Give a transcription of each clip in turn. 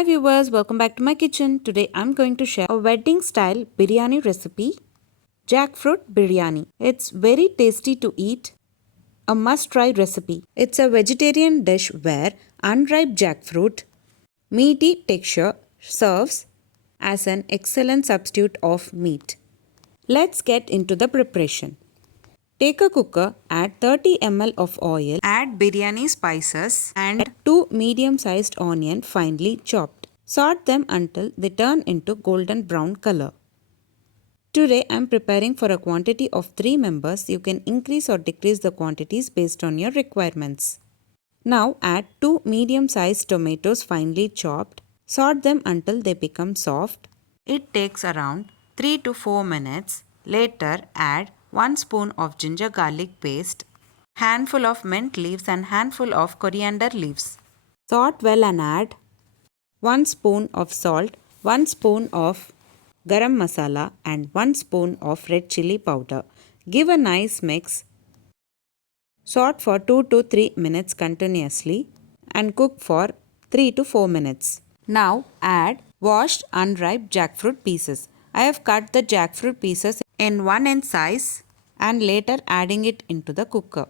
Hi viewers, welcome back to my kitchen. Today I'm going to share a wedding style biryani recipe, Jackfruit Biryani. It's very tasty to eat, a must try recipe. It's a vegetarian dish where unripe jackfruit, meaty texture serves as an excellent substitute of meat. Let's get into the preparation. Take a cooker, add 30 ml of oil, add biryani spices and 2 medium-sized onion finely chopped. Sort them until they turn into golden brown color. Today I am preparing for a quantity of 3 members. You can increase or decrease the quantities based on your requirements. Now add 2 medium-sized tomatoes finely chopped. Sort them until they become soft. It takes around 3 to 4 minutes. Later add 1 spoon of ginger garlic paste, handful of mint leaves and handful of coriander leaves. Sort well and add 1 spoon of salt, 1 spoon of garam masala and 1 spoon of red chili powder. Give a nice mix. Saute for 2 to 3 minutes continuously and cook for 3 to 4 minutes. Now add washed unripe jackfruit pieces. I have cut the jackfruit pieces in 1 inch size and later adding it into the cooker.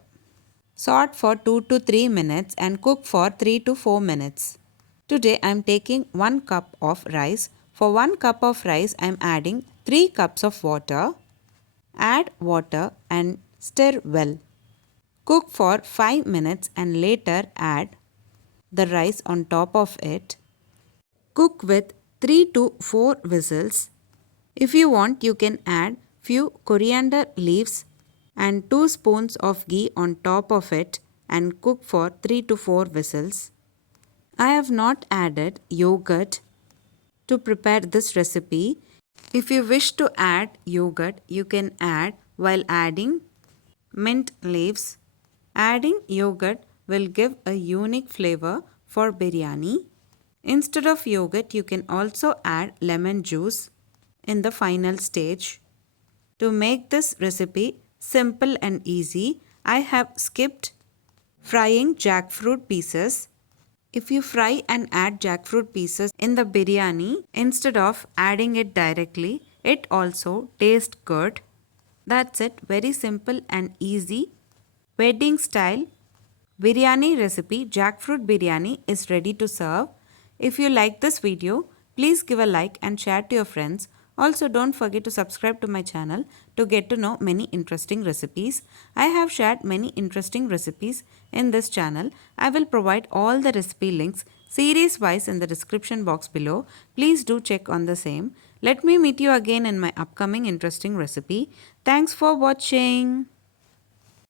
Saute for 2 to 3 minutes and cook for 3 to 4 minutes. Today I am taking 1 cup of rice. For 1 cup of rice I am adding 3 cups of water. Add water and stir well. Cook for 5 minutes and later add the rice on top of it. Cook with 3 to 4 whistles. If you want, you can add few coriander leaves and 2 spoons of ghee on top of it and cook for 3 to 4 whistles. I have not added yogurt to prepare this recipe. If you wish to add yogurt, you can add while adding mint leaves. Adding yogurt will give a unique flavor for biryani. Instead of yogurt, you can also add lemon juice in the final stage. To make this recipe simple and easy, I have skipped frying jackfruit pieces. If you fry and add jackfruit pieces in the biryani instead of adding it directly, it also tastes good. That's it, very simple and easy. Wedding style biryani recipe Jackfruit Biryani is ready to serve. If you like this video, please give a like and share to your friends. Also, don't forget to subscribe to my channel to get to know many interesting recipes. I have shared many interesting recipes in this channel. I will provide all the recipe links series wise in the description box below. Please do check on the same. Let me meet you again in my upcoming interesting recipe. Thanks for watching.